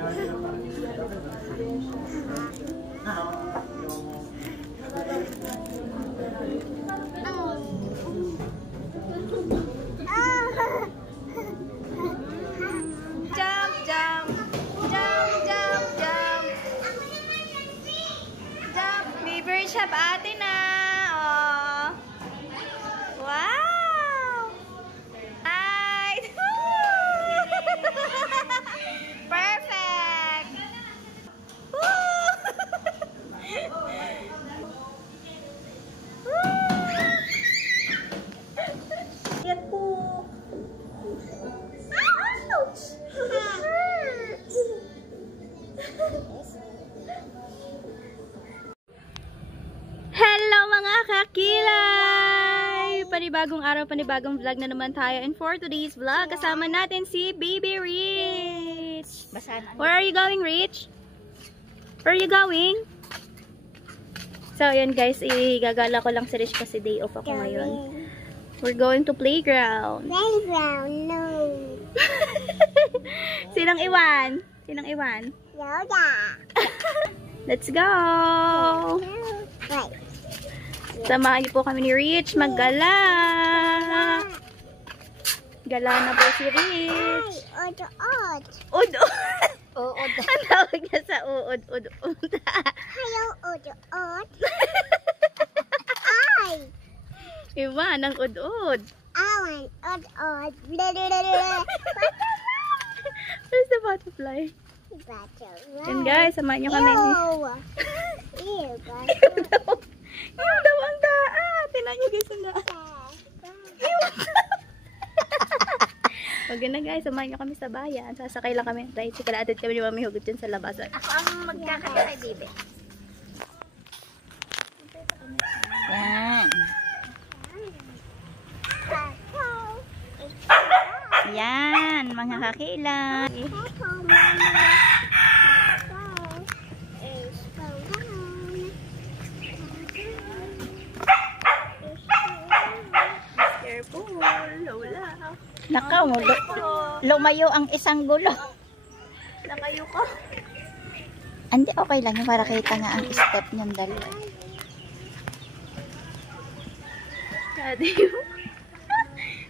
Jump, jump. Jump, jump, jump. Jump. May birds have ate na. Oh. Wow. Ay. Perfect. Yan po. Ouch. Hello mga kakilay! Panibagong araw, panibagong vlog na naman tayo. And for today's vlog, kasama natin si Baby Rich. Where are you going, Rich? Where are you going? So, yun guys, igagala ko lang si Rich kasi day off ako ngayon. We're going to playground. Playground, no. Sinong iwan? Sinong iwan? Yoda. Let's go! Right. Samahan niyo po kami ni Rich maggala. Gala na po si Rich. Uod-uod. Ud-ud. Uod. Ang tawag niya sa uod. Ud-ud. Hello, uod-uod. Ay. Iba, ng ud-ud. Awan, uod-uod. Where's the butterfly? Butterfly. And guys, samahan niyo kami. Ew, Ew daw ang daan. Tingnan niyo guys ang daan. Wag na guys, samahan niyo kami sa bayan. Sasakay lang kami. Tricycle atid kami ni Mami Hugot dyan sa labas. Ako ang magkakata kay Bibi. Yan. Yan, mga kakilay. Careful, lola. Nakaw, lumayo ang isang gulo. Nakayo ko. Hindi, okay lang yun para kita nga ang step niyong dalawa. Kadiyo.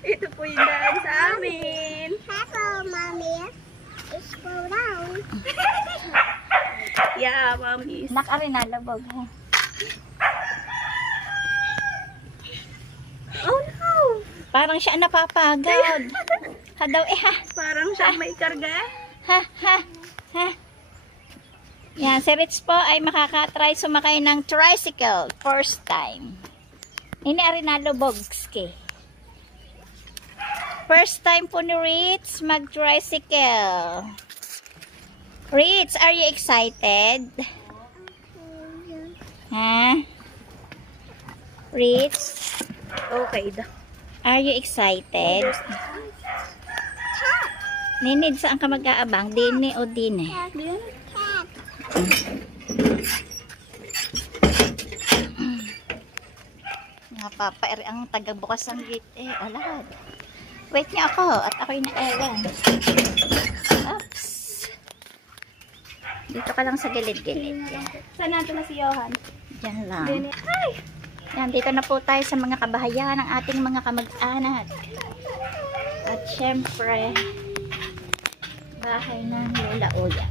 Ito po yung daan sa amin. Hello, Mommy. It's go down. Yeah, Mami. Nakarin nalabog ha. Oh no! Parang siya napapagod. Ha daw ha. Parang siya may karga. Ha. Yan, si Rich po ay makakatry sumakay ng tricycle. First time. Ini ari nalabogski. First time po ni Rich mag-tricycle. Rich, are you excited? Ha? Rich, Okay daw. are you excited? Ninid, saan ka mag-aabang? Dini o dini? Nga papa, ang tagabukas ng gate eh. Alahad. Wait niya ako at ako'y na-ewan. Oops. Dito ka lang sa gilid-gilid. Yan. Saan natin na si Johan? Diyan lang. Ay! Yan, dito na po tayo sa mga kabahayan ng ating mga kamag-anak. At syempre, bahay ng Lola Oya.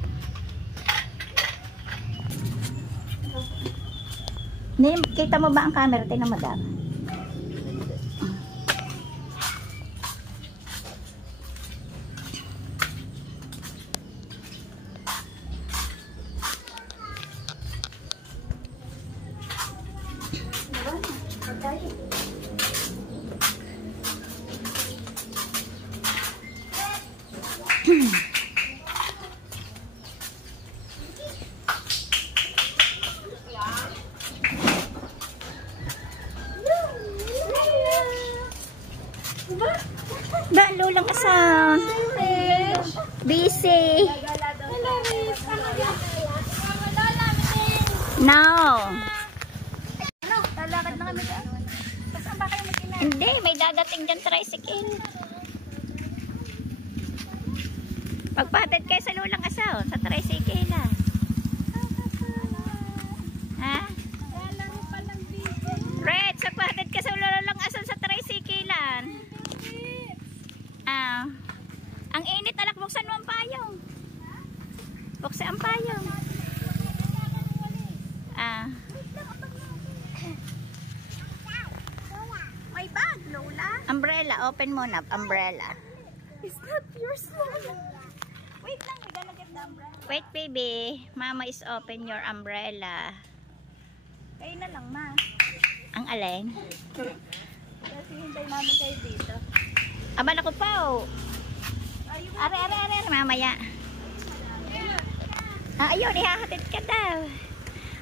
Kita mo ba ang camera? Tingnan mo daw. Da, lulang asaw. Busy. No. Lalakad na kami dyan. Saan ba kayo mag-ina? Hindi, may dadating dyan tricycle. Pagpatid kayo sa lulang asaw, sa tricycle. ang payong. Ah. My bag, Lola. Umbrella, open mo na. Umbrella. It's not yours, Lola. Wait lang, we gonna get the umbrella. Wait, baby. Mama is open your umbrella. Kayo na lang, ma. Ang alin? Kasi hintay namin kayo dito. Aban ako pa, oh. Are, mamaya. Ah, ayun, ihahatid ka daw.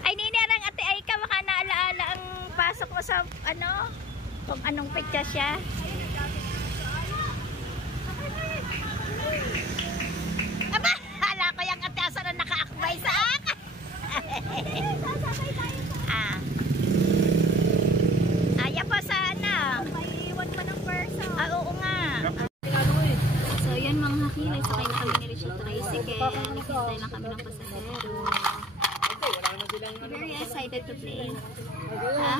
Ay, ninirang ate, ay ka, baka naalaala ang pasok mo sa, ano, kung anong petsa siya. Aba, hala ko yung ate, asa na nakaakbay sa akin. Ah. Ayaw po sana. Maiiwan pa ng person. Ah, oo nga. So, yan mga hakilay. Sakay na kami ni Richard Tricycle. Nakintay lang kami ng pasahero. Very excited to play. Ha?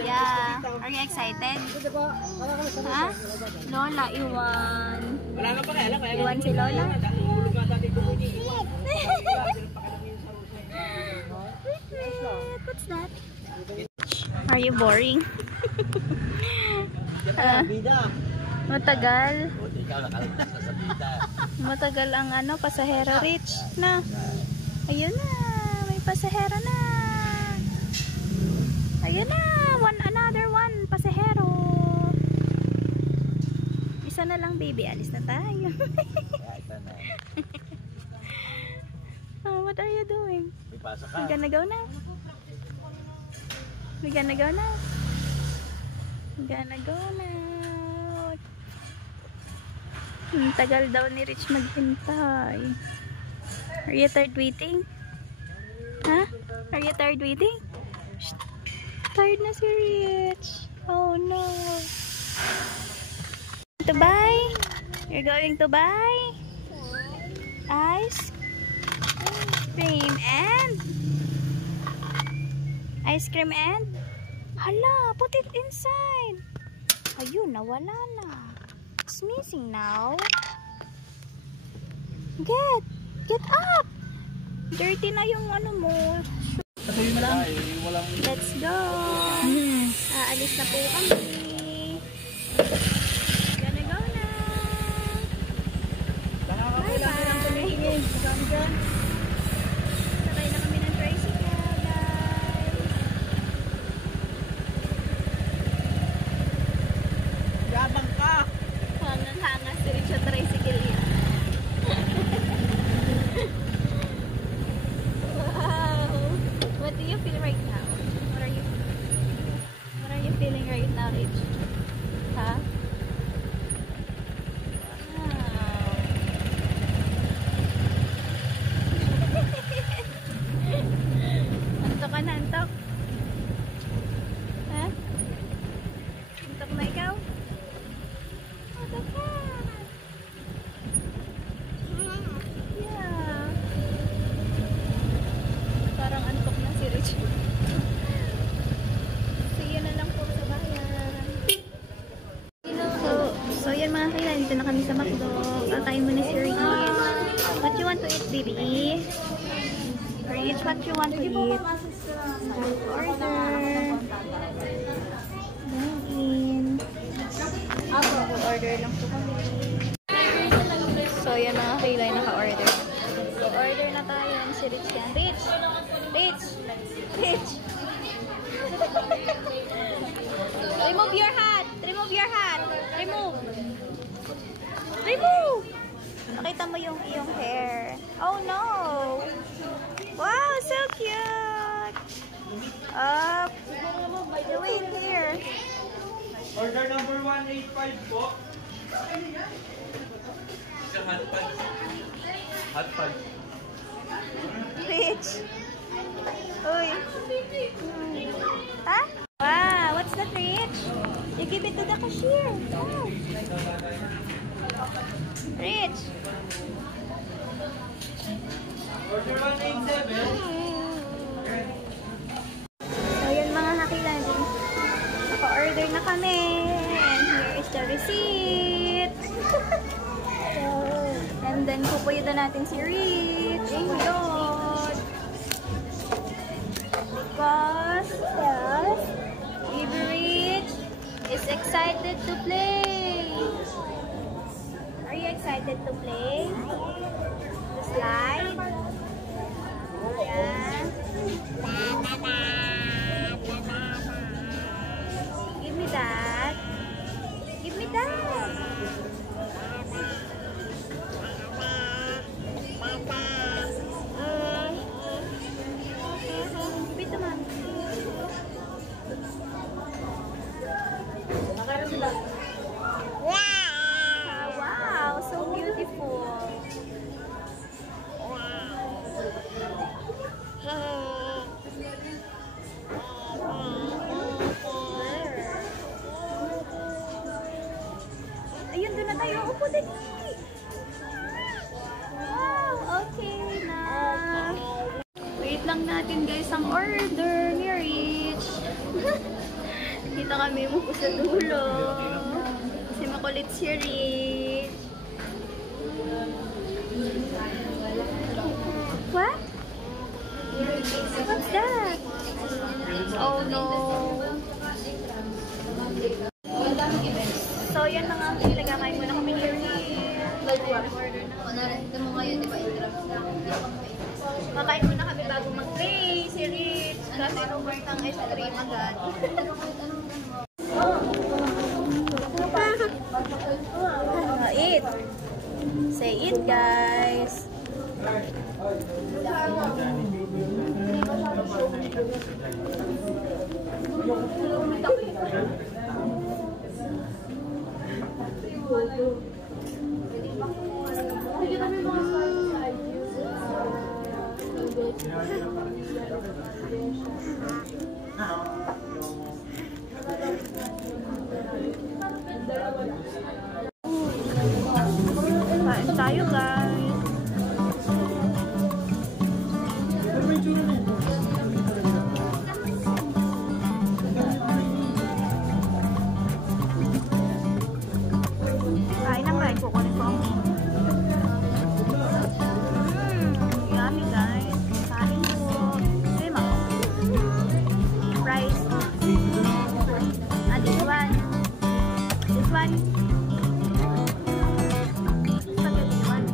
Yeah. Are you excited? Ha? Lola, iwan. Iwan si Lola? What's that? Are you boring? Matagal. Matagal ang ano, pasahero, Rich. Na. Ayun na. May pasahero na. Ayun na. Another one. Pasahero. Isa na lang, baby. Alis na tayo. Oh, what are you doing? We're gonna go now. We're gonna go now. We're gonna go now. Tagal daw ni Rich maghintay. Are you tired waiting? Huh? Are you tired waiting? Shh. Tired na si Rich. Oh no. To buy? You're going to buy? Ice cream and ice cream and hala, put it inside. Ayun, nawala na. It's missing now. Get up. Dirty na yung ano mo. Let's go. Aalis na po kami. Gonna go na. Bye-bye. Sakay na kami ng tricycle, guys. Yabang ka! Hangang-hanga si Richard Tricycle yan. Wow! What do you feel right now? What are you feeling right now, Rich? Huh? Wow! Antok ka na, antok? Ha? Antok na ikaw? Antok ka! Yeah. Parang antok na si Rich. Sige na lang po sa bayan. So yan mga kailan, dito na kami sa McDo. Kakain muna si Rich. What you want to eat, baby? Rich, what you want to eat? Order. Dine in. Order lang po kami. So yan mga kailan, naka-order. So order na tayo. Si Rich yan. Rich! Remove your hat! Remove! Nakita mo yung iyong hair. Oh no! Wow, so cute! Up! Wait here. Order number 185 po. Hotpot. Rich! Uy! Ha? Wow! What's that, Rich? You give it to the cashier. Oh. Rich! Order 187. So, yan mga hakilan. Naka-order na kami. And here is the receipt. And then Pupuyudan natin si Rich. Puyod. Because, yes, Baby Rich is excited to play. Are you excited to play? The slide? Yeah. Give me that. Give me that. Give it to mommy. Wow, so beautiful. Ayun, doon na tayo. Upo, dali. Wow, okay na. Wait lang natin guys ang order ni Rich. Dito kami mo sa dulo. Kasi makulit si Rich. What? What's that? Oh no. So, yan na nga. Nilagakain muna kami ni Rich. Makain muna kami bago mag-play si Rich. Kasi nung ang ice cream agad. Eat. Say it, guys. Kain tayo, guys. Kain na, guys. Kukunin ko ang yummy, guys. Kain po. Okay, mako. Rice. This one. This one. Spaghetti one.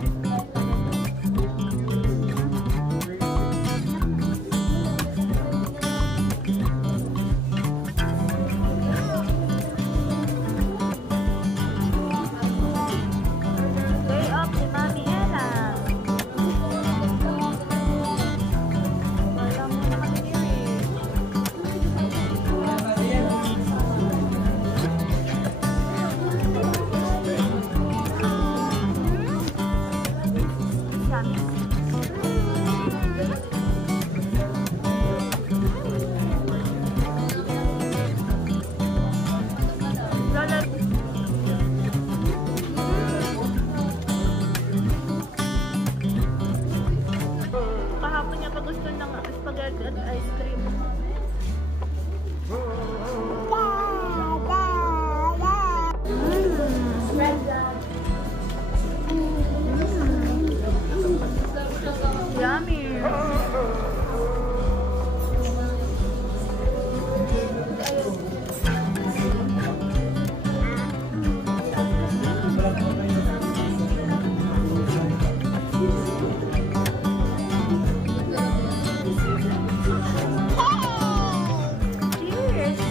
Day off ni Mami Ella. Wala mo na kami ni Rich. Kahapon niya pa gusto ng spaghetti at ice cream. Yummy. Cheers.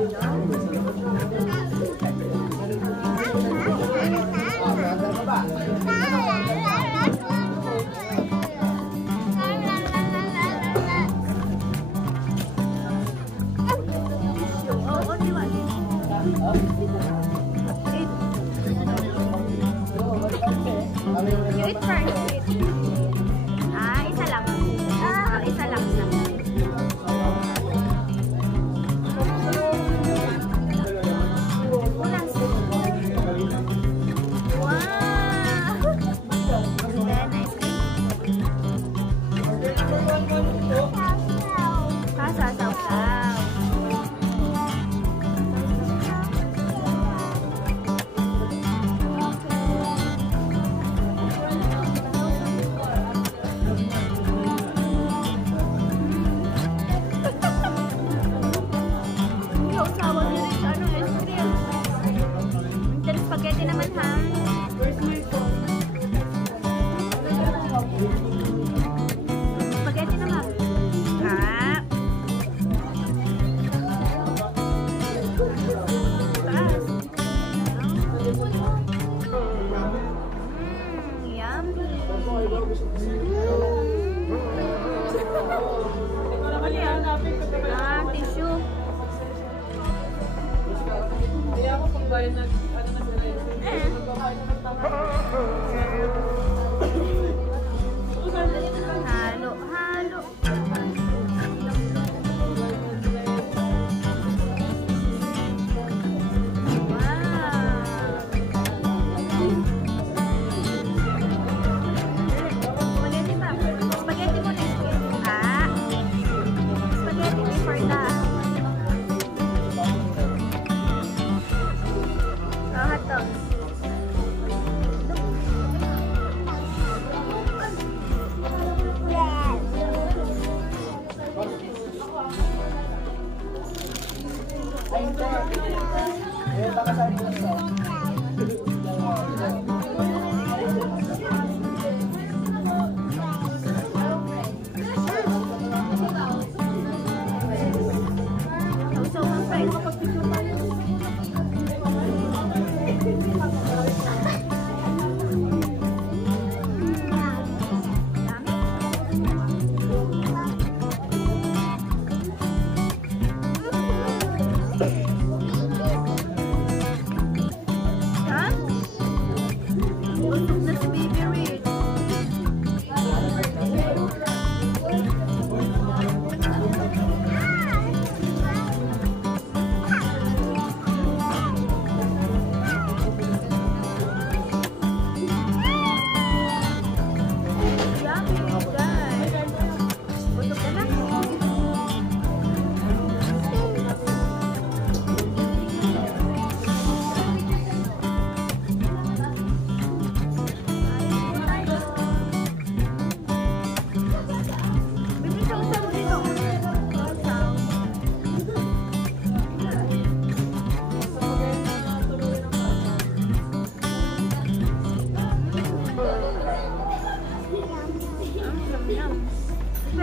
You eat first. Isa lang. Isa lang. Spaghetti naman ha. Spaghetti naman. Taas. Yummy. Tissue. Kaya ako pagbayad na Halo, halo. Spaghetti pa. Spaghetti mo na. Spaghetti before that. Hot dogs.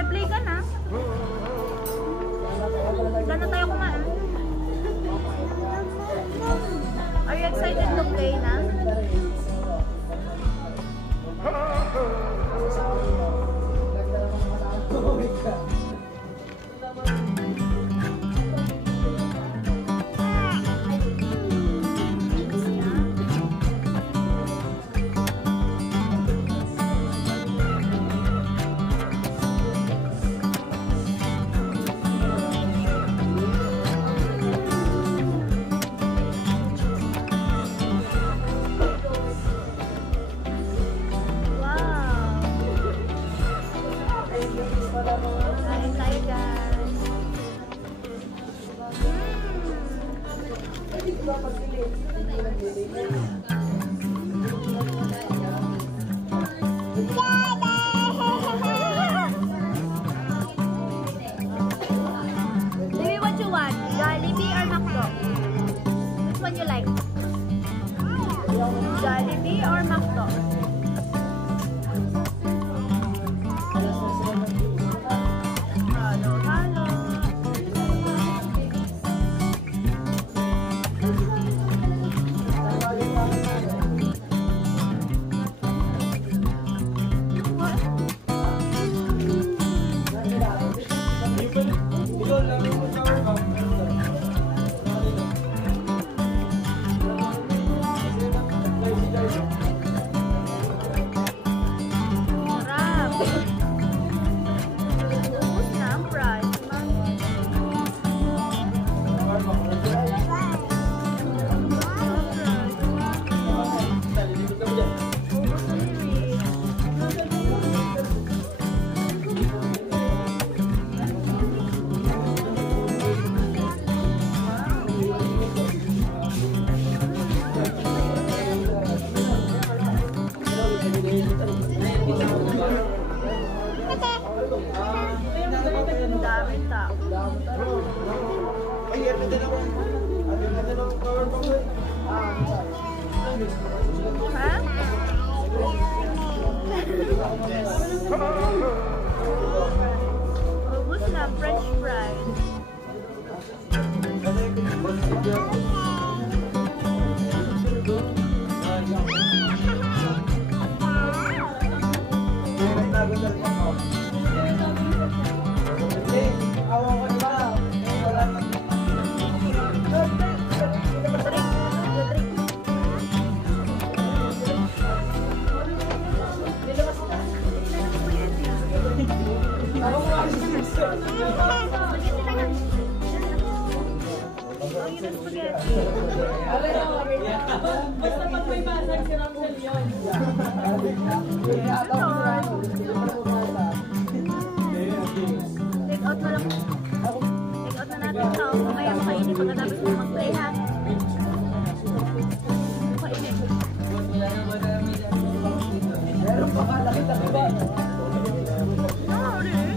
Play ka na. Gano tayo kumain? Are you excited to play na? Kain tayo guys. Baby, what you want? Jollibee or McDo? Which one you like? Jollibee or McDo? Halo, halo. Ha? Ubus na, french fries. Basta pag may basag, si Ramsel yun. Take out na lang. Take out na natin ito. Mamaya makainit pagkatapos mo mag-play ha. Makainit. Meron pa ka, nakita ko ba? No, really?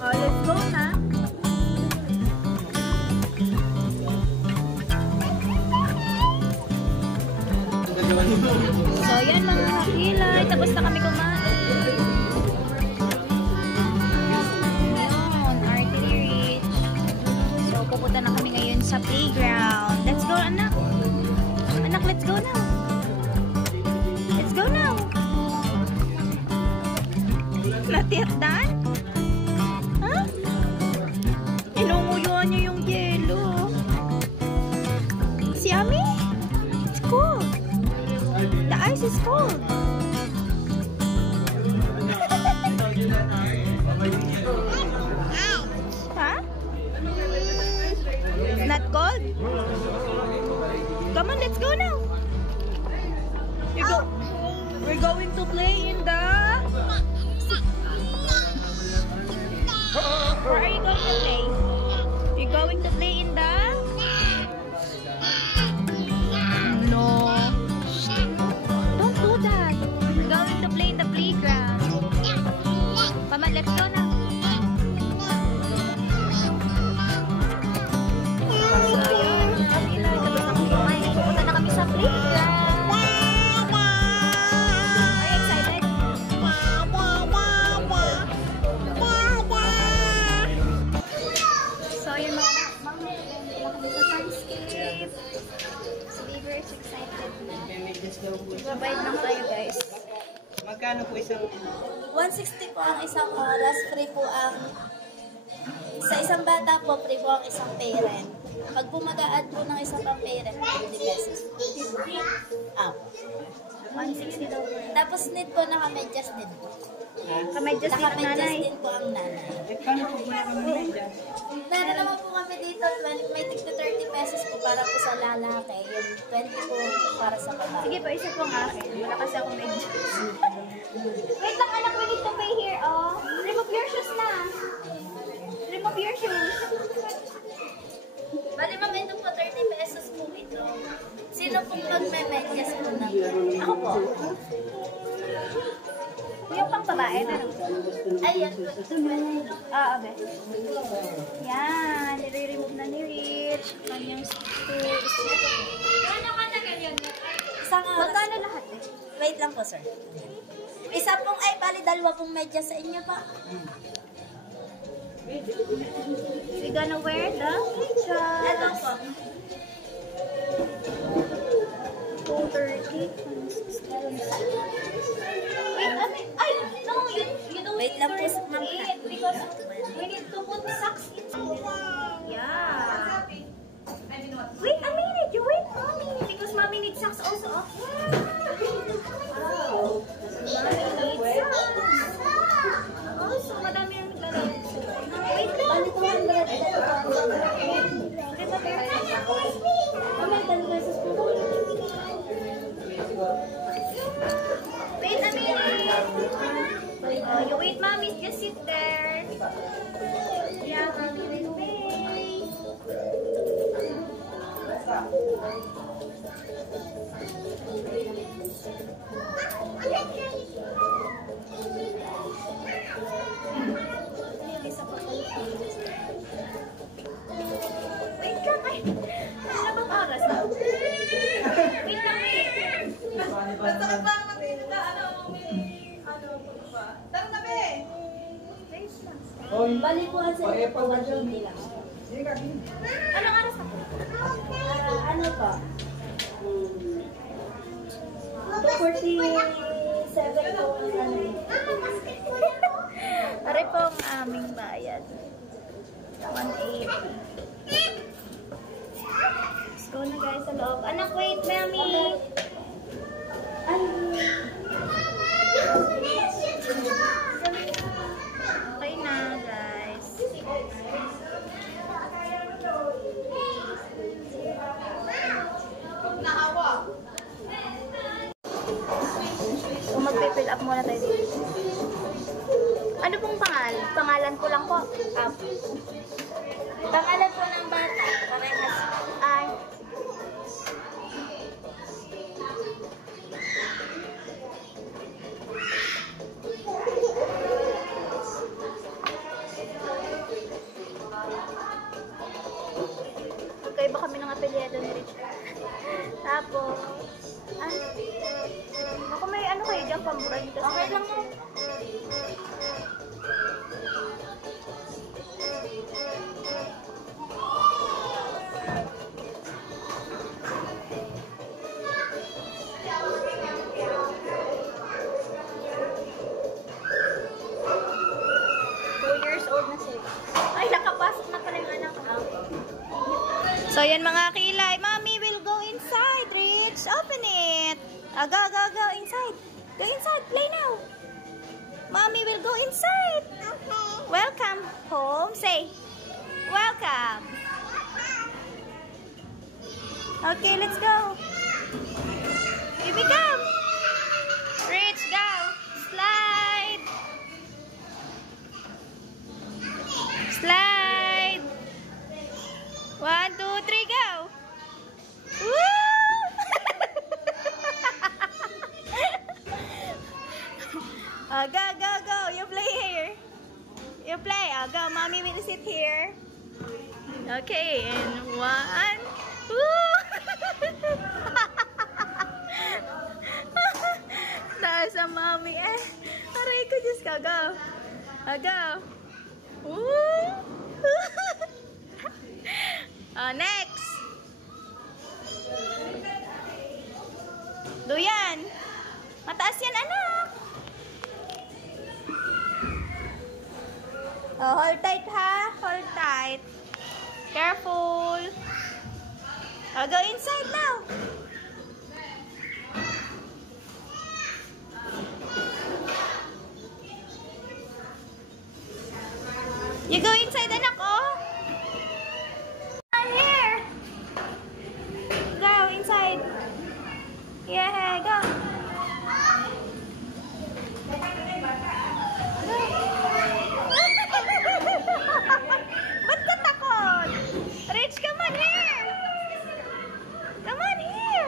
Oh, let's go na. So, yan mga kakilay. Tapos na kami kumain. Ayun, Arcade Rich. So, pupunta na kami ngayon sa playground. Let's go, anak. Anak, let's go now. Let's go now. Not yet done? Huh? Inunguyuan niyo yung yelo. Si Ami? It's cold. The ice is cold. Huh? Not cold? Come on, let's go now. We're going to play in the... Where are you going to play? You're going to play in the... No. Don't do that. We're going to play in the playground. Come on, let's go now. So, yun. Tapos na kumain. Pupunta na kami sa playground. Are you excited? So, yun mga sa landscape. Si Beaver is excited na. Babayad lang tayo, guys. Magkano po isang... 160 po ang isang oras, free po ang sa isang bata po, free po ang isang parent. Pag pumagaan po ng isang pang parent, 50 pesos. Ah. 160 daw. Tapos need po naka-medyas din po. Kamedyas din ang Naka-medyas nanay. din po ang nanay. Kano po ba yung mga dyan? Meron naman po kami dito, may tig to 30 pesos po para po sa lalaki. Yung 20 po para sa babae. Sige po, isa po ang akin. Wala kasi ako medyas. Wait lang anak, we need to pay here, oh. Remove your shoes na. Remove your shoes. Bali ma'am, ito po 30 pesos po ito. Sino pong magme-medyas po na? Ako po. Yung pang babae, meron po. Ayan po. Ah, abe. Yan, nire-remove na ni Rich. Kanyang shoes. Ano katagal yun? Isang oras. Magkano lahat eh? Wait lang po, sir. Isa pong, ay, bali, dalawa pong medyas sa inyo pa. We gonna wear the Ito medyas. po. 230. Wait, ay, no, you don't Wait lang po, ma'am. it because we need to put socks inside. Yeah. Wait a minute, you wait, mommy, because mommy needs socks also. Wow. Mommy needs socks. Also, madami ang naglalaro. Wait lang. Wait a minute. Oh, you wait, mommy. Just sit there. Yeah, mommy will wait. Wait lang ay. Ano bang oras na? Wait lang eh. Bali po ang sa inyo po, 180 lang. Anong oras na? Ano pa? 247 po ang ano. Pare po ang aming bayad. 180. Let's go na guys sa loob. Anak, wait, mami. Okay na, guys. So, magpipill up muna tayo dito. Ano pong pangalan? Pangalan ko lang po. Pangalan po ng bata, parehas. Ay. Magkaiba kami ng apelyido ni Richard. Tapos, ako may ano kayo dyan, pamburan dito. Okay lang mo. Ay, nakapasok na pala yung anak ko. So, yan mga kilay. Mommy will go inside, Rich. Open it. Go inside. Go inside. Play now. Mommy will go inside. Okay. Welcome home. Say, welcome. Okay, let's go. Here we go. Rich, go. Slide. Slide. 1, 2, 3, go. Woo! Go. You play here. You play. Go. Mommy will sit here. Okay. And 1. Woo! Dahil sa mommy. Aray ko, Diyos ka. Go. Go. Woo! Next. Duyan. Mataas yan, anak. Hold tight, ha? Hold tight. Careful. Go inside now. You go inside, anak, oh. Here. Go inside. Yeah, go. Ba't ka takot? Rich, come on here. Come on here.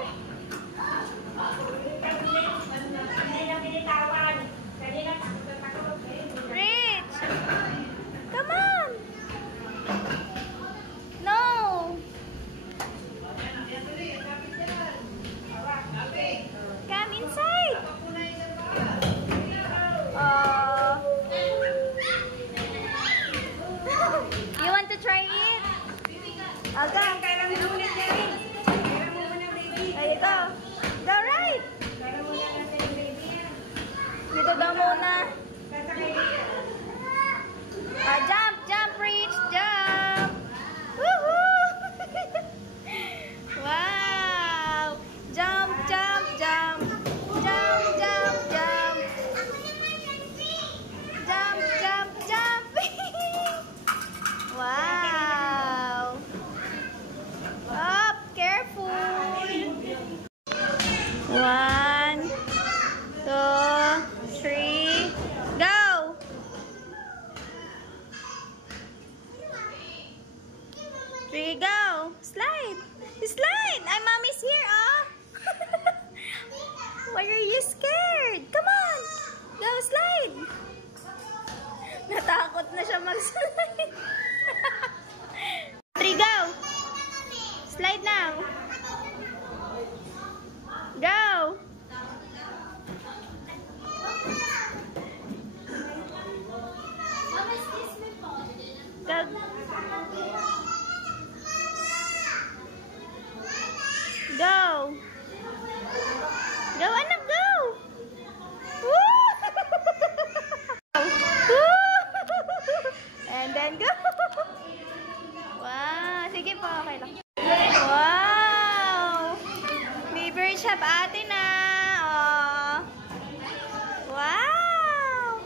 Takot na siya mag-slide. 3, go! Slide now. Go! Go! Go! Go, anak, go! Woo! And then go! Wow! Sige po, okay lang. Wow! May birds have ate na! Oh. Wow!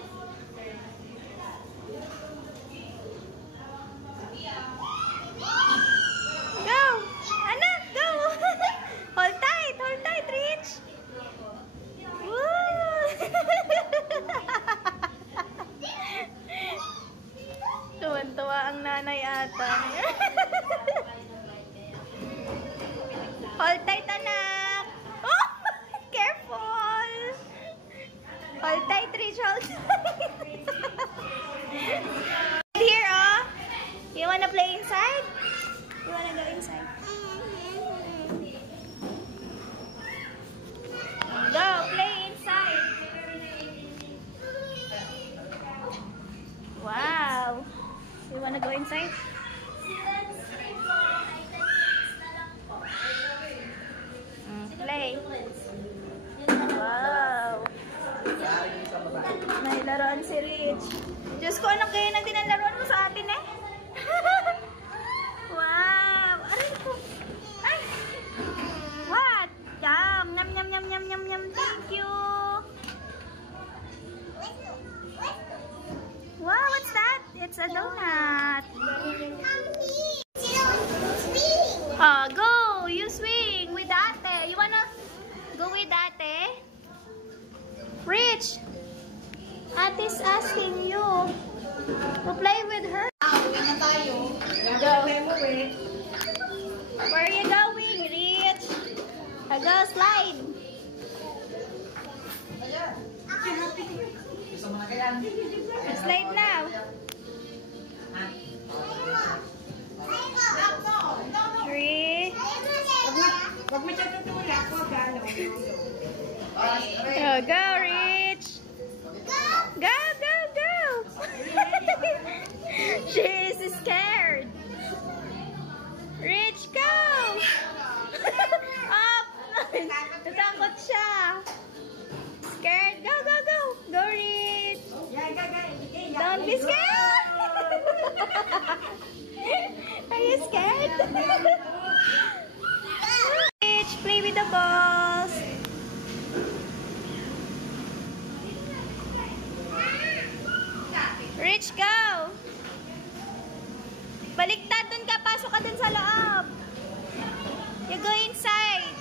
Go! Anak, go! Hold tight, Rich! Woo! Tuwan-tuwa ang nanay ata. Hold tight, anak! Oh! Careful! Hold tight, Rich, hold tight! Here, oh! You wanna play inside? You wanna go inside? Go, play inside. Wow. You wanna go inside? Play. Wow. May laruan si Rich. Diyos ko, anak, kayo na din ang laruan mo sa atin eh. Wow. Aray ko. Ay. What? Yum. Yum, yum, yum, yum, yum, yum. Thank you. Wow, what's that? It's a donut. Go. You swing with ate. You wanna go with ate? Rich. Ate's asking you to play with her. Go. Where are you going, Rich? Go, slide. Slide now. Three. Go, Rich. Go, go, go. She is scared. Rich, go. Up. Natakot siya. Scared. Go, go, go. Go, Rich. Don't be scared. Are you scared? Rich, play with the balls. Rich, go. Baliktad dun ka. Pasok ka dun sa loob. You go inside.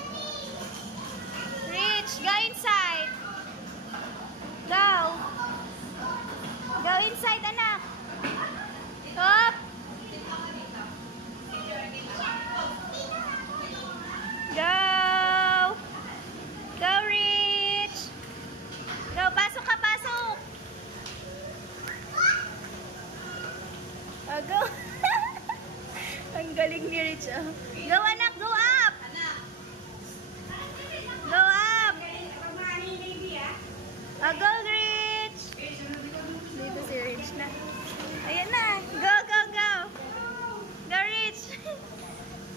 Rich, go inside. Go. Go inside, anak. Hop. Go. Go, Rich. Go, pasok ka, pasok. Go. Ang galing ni Rich. Go, anak, go up. Go up. Go, Rich. Dito si Rich na. Ayan na. Go, go, go. Go, Rich.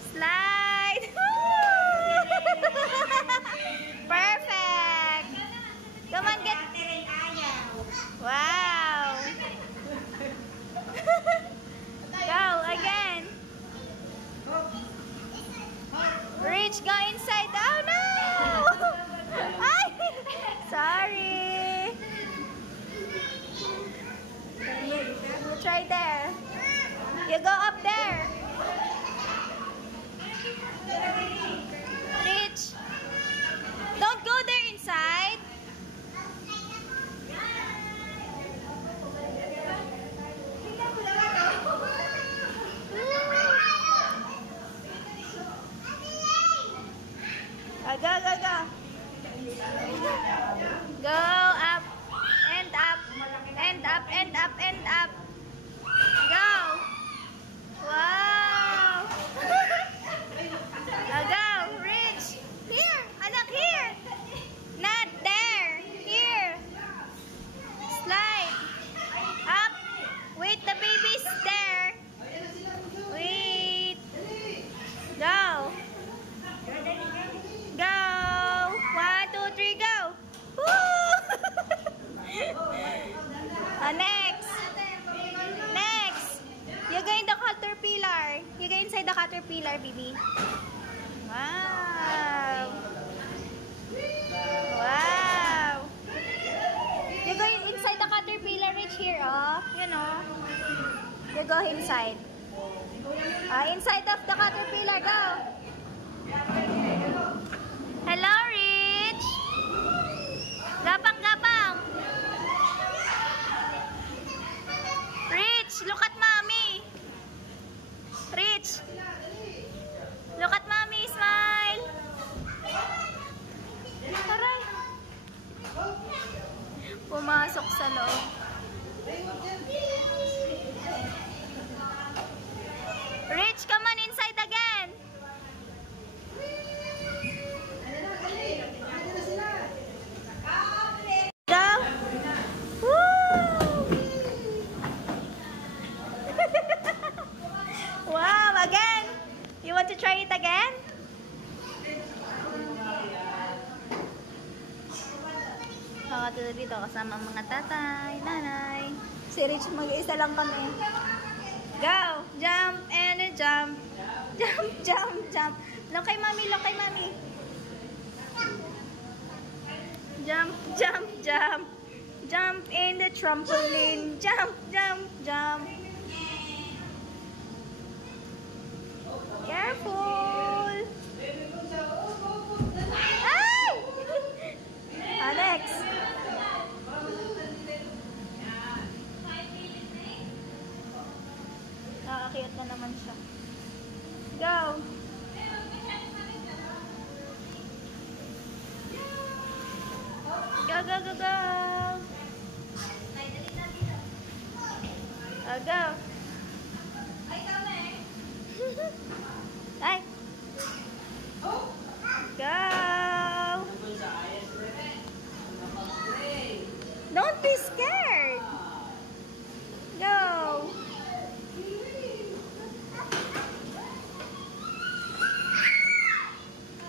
Slide. Perfect. Come on, get. Wow. Go again. Rich, go inside. Oh no! Ay! Sorry. We'll try there. You go up there. Rich, don't go there inside. Go, go, go. Go up and up and up, and up, and up. Go! Wow! Go! Reach! Here! Anak, here! Not there! Here! Slide! Up! Wait, the baby's there! Wait! Go! Go! 1, 2, 3, go! Woo! Next! Next! You go in the caterpillar. You go inside the caterpillar, baby. Wow! Wow! You go inside the caterpillar, Rich, here, oh. You know. You go inside. Inside of the caterpillar, go! Hello, Rich! Gapang, gapang! Rich, look at mommy! Rich! Look at mommy, smile! Aray! Pumasok sa loob. Rich, come on inside again! Go! Woo! Wow, again! You want to try it again? Nakatulog dito kasama ang mga tatay, nanay. Si Rich, mag-isa lang kami. Go! Jump and jump. Jump, jump, jump. Look kay mami, look kay mami. Jump, jump, jump. Jump in the trampoline. Jump, jump, jump. Careful. Ay! Alex. Nakakiyot na naman siya. Go. Go, go, go, go. Go. Ay. Go. Don't be scared. Go.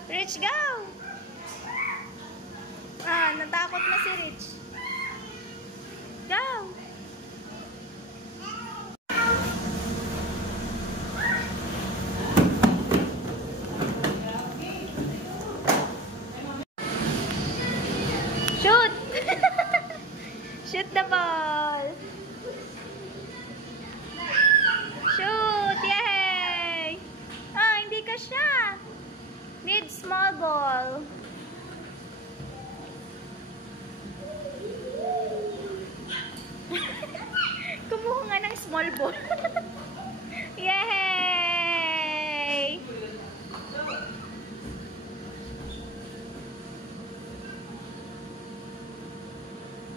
Rich, go. Natakot na si Rich. Go. Shoot! Shoot the ball! Shoot! Yay! Hindi ka siya! Need small ball. Kumuha nga ng small ball. Yay!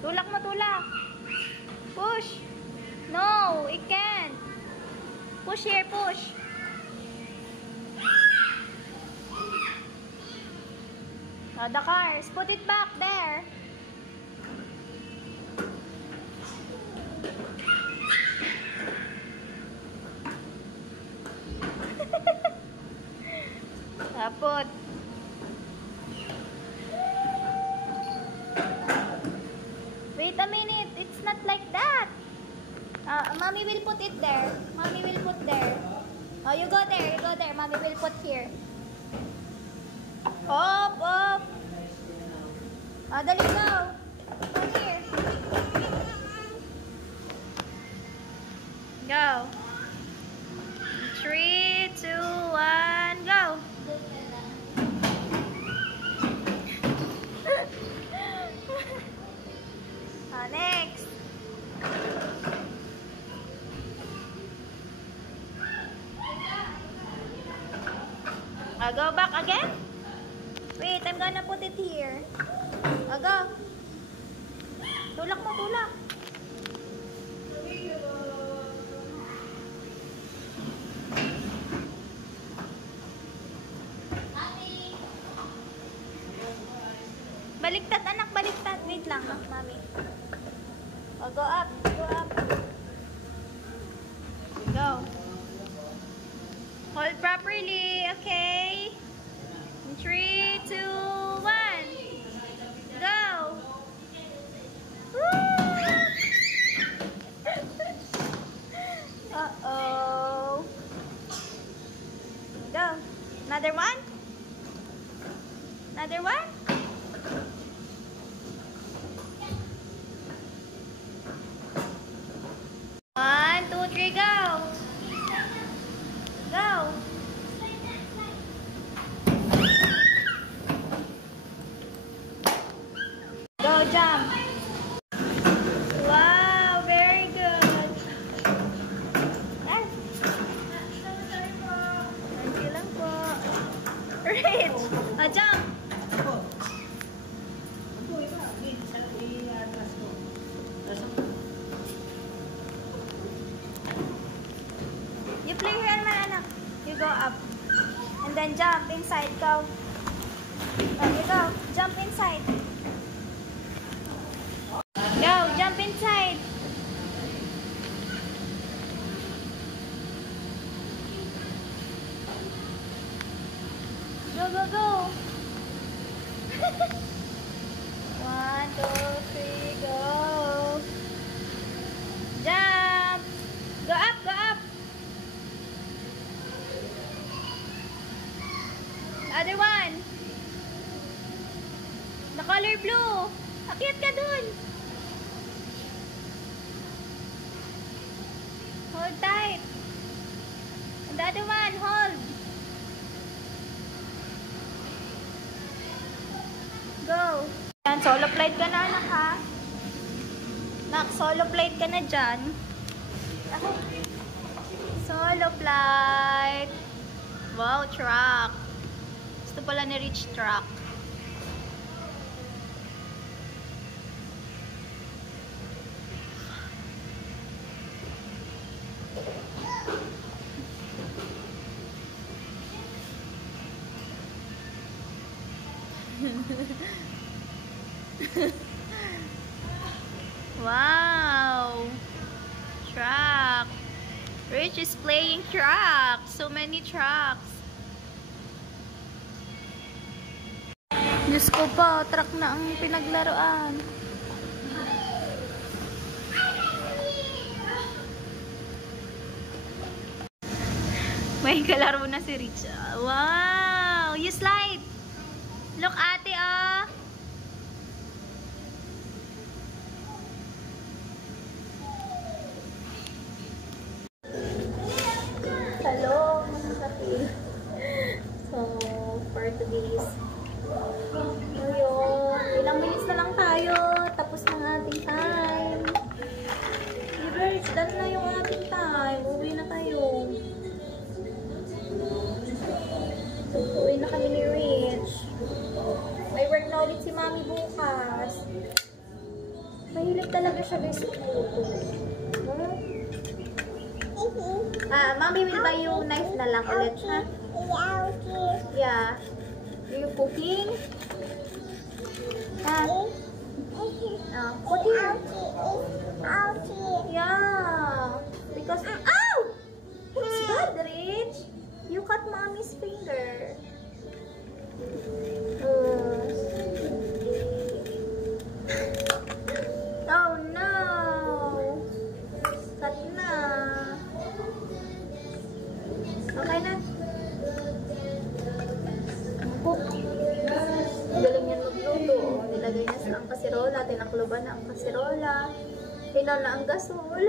Tulak mo, tulak. Push. No, it can't. Push here, push. The cars. Put it back there. Put. Wait a minute. It's not like that. Mommy will put it there. Mommy will put there. Oh, you go there. You go there. Mommy will put here. Up, up. Dali, go. Go here. Go. 3, 2, 1, go. Next. Go back again. Wait, I'm gonna put it here. Go. Tulak mo, tulak. Baliktad, anak, baliktad. Wait lang, mami. Oh, go up, go up. Go. Hold properly, okay? 3, 2, 1. Go. Woo! Uh-oh. Go. Another one? Another one? One, two, three, go! Go! Go, jump! Wow, very good! Ah. Thank you lang po. Rich! Jump! You play here naman, anak. You go up. And then jump inside. Go. There you go. Jump inside. Go. Jump inside. Go, go, go. 1, 2, 3, go. Jump. Go up, go up. Other one. The color blue. Akyat ka dun. Hold tight. And the other one, hold. Go. Yan, solo flight ka na, anak, ha? Nak, solo flight ka na dyan. Solo flight. Wow, truck. Gusto pala ni Rich truck. Wow! Truck. Rich is playing truck. So many trucks. Diyos ko po, truck na ang pinaglaruan. May kalaro na si Rich. Wow! You slide! Look, ate, oh! Hello, mga kapil. So, for today's ayun, ilang minutes na lang tayo. Tapos ng ating time. Rich, done na yung ating time. Uwi na tayo. Uwi na kami ni Rich. May work na ulit si Mami bukas. Mahilig talaga siya guys sa luto. Mami will buy you knife na lang ulit, ha? Yeah. Are you cooking? Put here. Yeah. Because... Ow! What's that, Rich? You cut Mommy's finger. Oh no! Cut na. Okay na. Cook. Galing yan magluto. Nilagay na sa ang kasirola. Tinakloban na ang kasirola. Hinaw na ang gasol.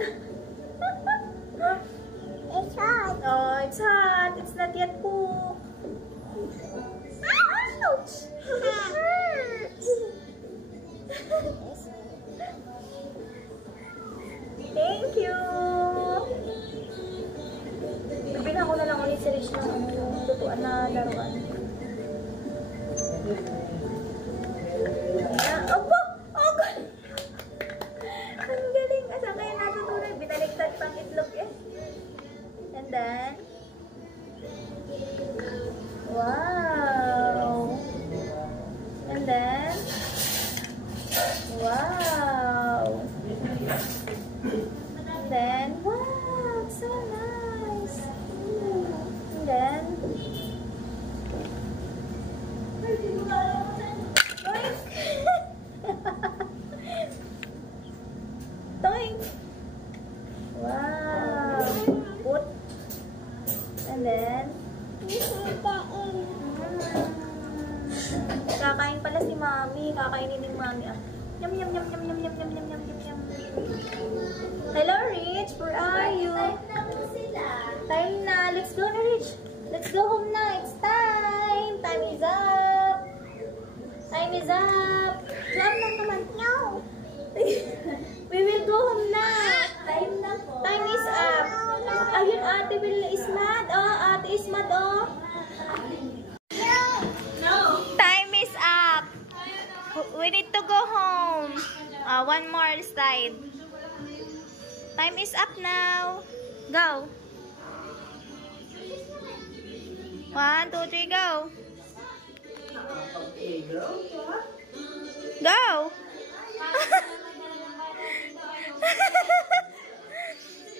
It's hot. Oh, it's hot. It's not yet cooked. Ouch! It hurts. Thank you. Bibigyan ko na lang ulit si Rich ng lutuan na laruan. Opo! Oh, God! Ang galing. Asan kayo natutunan? Toink! Wow! Put. And then, kakain pala si Mami. Kakainin ni Mami. Ah. Yum, yum, yum, yum, yum, yum, yum, yum, yum, yum, yum. Hello, Rich. Where are you? Time na. Let's go na, Rich. Let's go home na. It's time. Time is up. Time is up. Jump na naman. No. We will go home na. Time na po. Time is up. Ayun, Ate Will is mad. Oh, Ate is mad, oh. Time is up. We need to go home. One more slide. Time is up now. Go. 1, 2, 3, go. Go.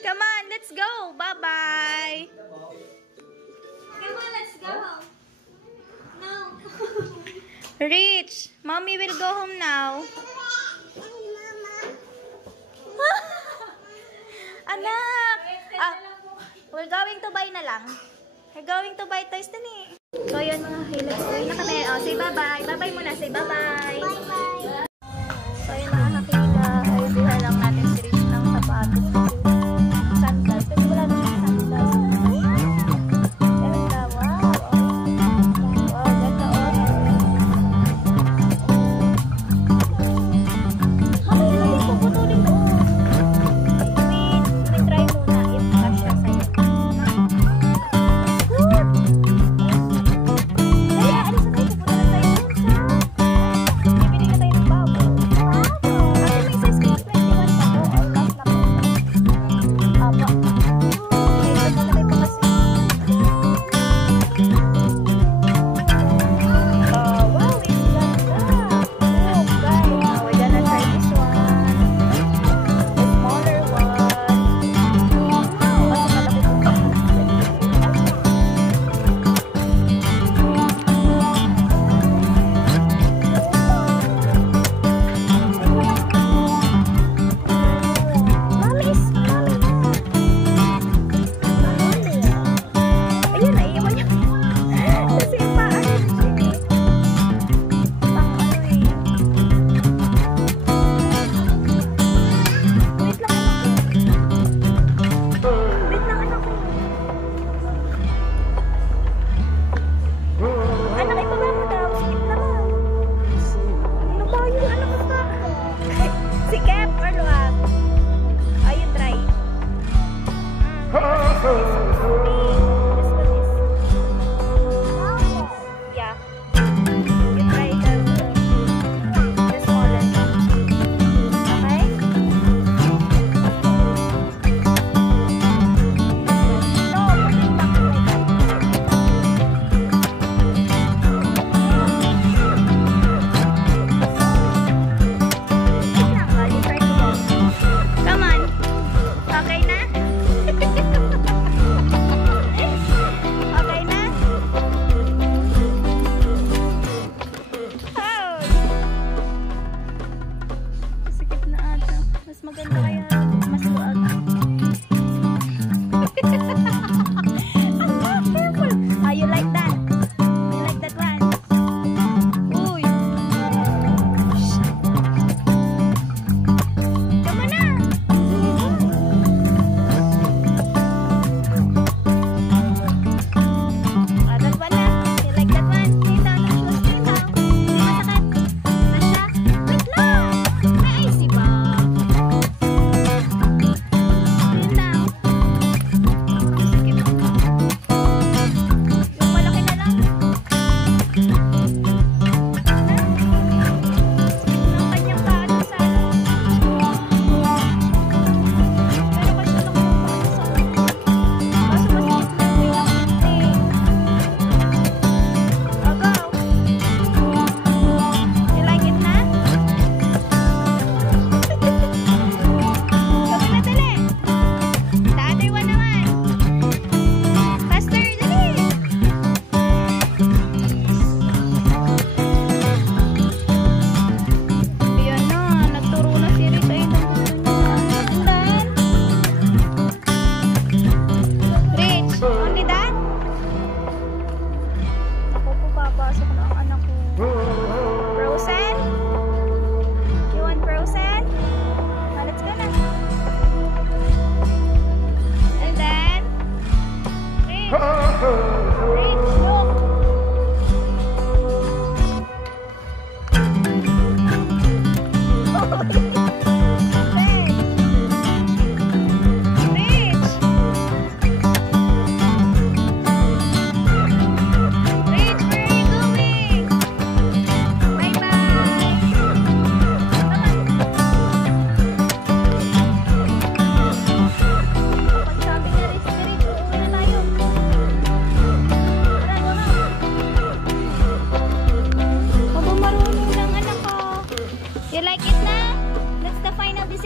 Come on, let's go. Bye-bye. Come on, let's go home. No. Rich, Mommy will go home now. Anak! We're going to buy na lang. We're going to buy toys din eh. So yun mga hilas. Uy na kami. Oh, say bye-bye. Bye-bye muna. Say bye-bye. Bye-bye. So yun mga kakila. Ay, buhay lang natin si Rich ng sapatos. Sandals. Kasi wala na siya sandals. Ganda. Wow. Wow, ganda. Kami na lang gusto putulin mo. We try muna if kasya sa'yo. Kaya, alis na tayo. Pupunta na tayo dun sa... Bibili na tayo ng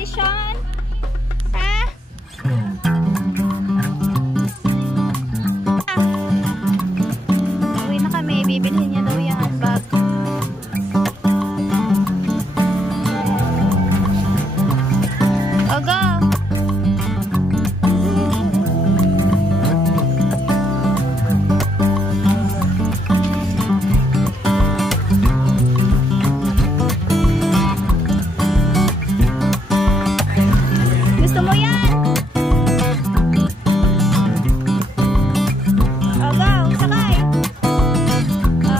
vacation? Ha? Uwi na kami. Bibilhin niya daw yung handbag. O, go! Gusto mo yan? O, go! Sakay! O. Go!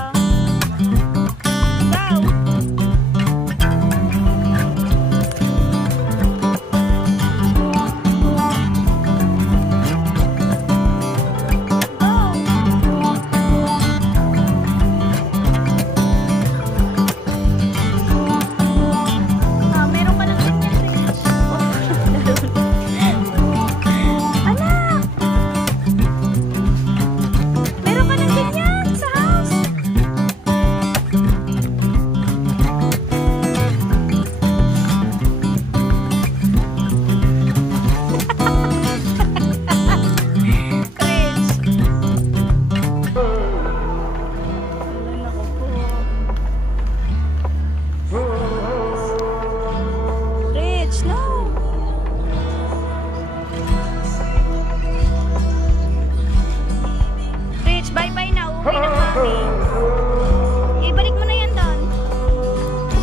Meron ka ng ganyan, Rich. Anak! Meron ka ng ganyan sa house. Rich. Ay, naku po. Rich, no! Rich, bye-bye na. Uuwi na kami. Ibalik mo na yan doon.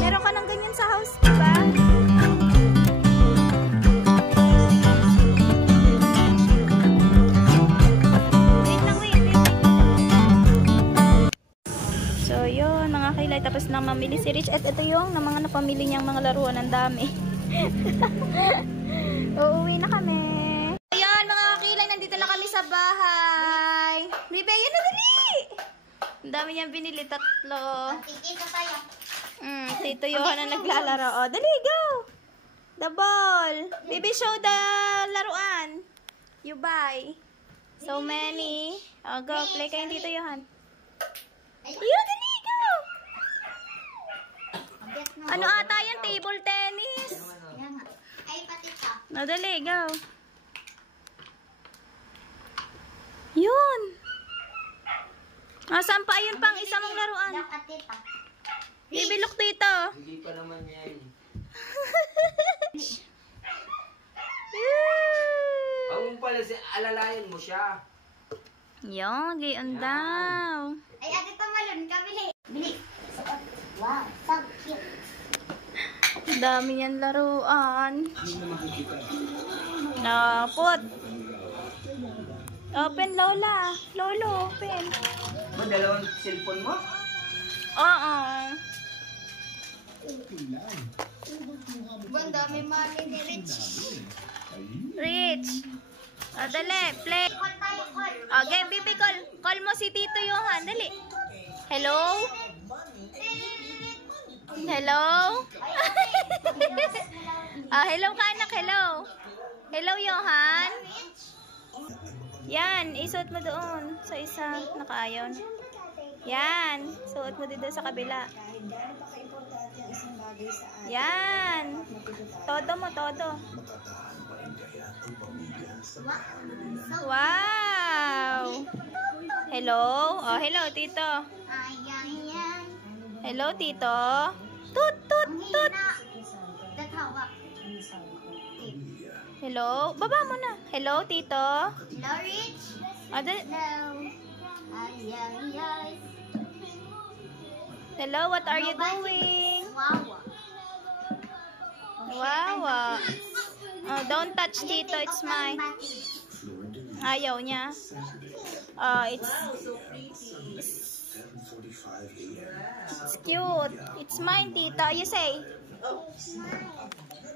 Meron ka ng ganyan sa house, diba? Wait lang, wait. So, yun, mga kilay. Tapos na mamili si Rich. At ito yung mga napamili niyang mga laruan. Ang dami. Uuwi na kami. Ayan, mga kilay. Nandito na kami sa bahay. Bibi, yun na dali! Ang dami niyang binili. 3. Tito tayo. Tito Johan na naglalaro. O, dali, go! The ball. Bibi, show the laruan. You buy. So many. O, go. Play kayo Tito Johan. Ayun, dali, go! Ano ata yan? Table tennis. Ay, pati pa. O, dali, go. Yun. Saan pa? Ayun pang isa mong laruan. Pati pa. Bibi, look dito. Hindi pa naman yan. Ang pala, alalayan mo siya. Yun, gayon daw. Ay, ate Tamalon, kabili. Bili. Wow, so cute. Dami yan laruan. Napot. Open, Lola. Lolo, open. Ba, dalawang cellphone mo? Oo. Ang dami mami ni Rich. Rich. O, dali, play. Call tayo, call. Okay, Bibi, call mo si Tito Johan. Dali. Hello? Hello? Hello ka, anak. Hello. Hello, Johan. Yan, isuot mo doon sa isa. Nakaayon. Yan, suot mo dito sa kabila. Yan. Todo mo, todo. Wow. Hello? Oh, hello, Tito. Ayan. Hello, Tito. Tut, tut, tut. Datawak. Hello? Baba mo na. Hello, Tito. Hello, Rich. Hello. Ayan. Hello, what are you doing? Wawa. Wow. Oh, don't touch, Tito. It's mine. Ayaw niya. It's cute. It's mine, Tito. You say.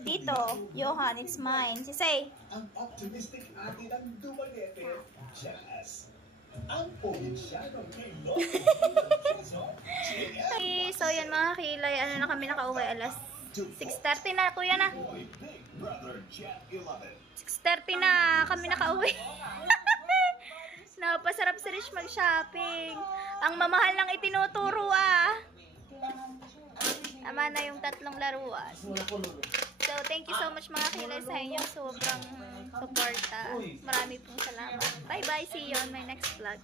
Tito, Johan, it's mine. You say. Ang optimistic ate ng Dumaguete, Jazz. Ang probinsyano kay Okay, so yan mga kilay. Ano na kami nakauwi? Alas 6:30 na, kuya na. 6:30 na kami nakauwi. Napasarap si Rich mag-shopping. Ang mamahal lang itinuturo ah. Tama na yung 3 laruan. So, thank you so much mga kilay sa inyong sobrang suporta. Marami pong salamat. Bye-bye. See you on my next vlog.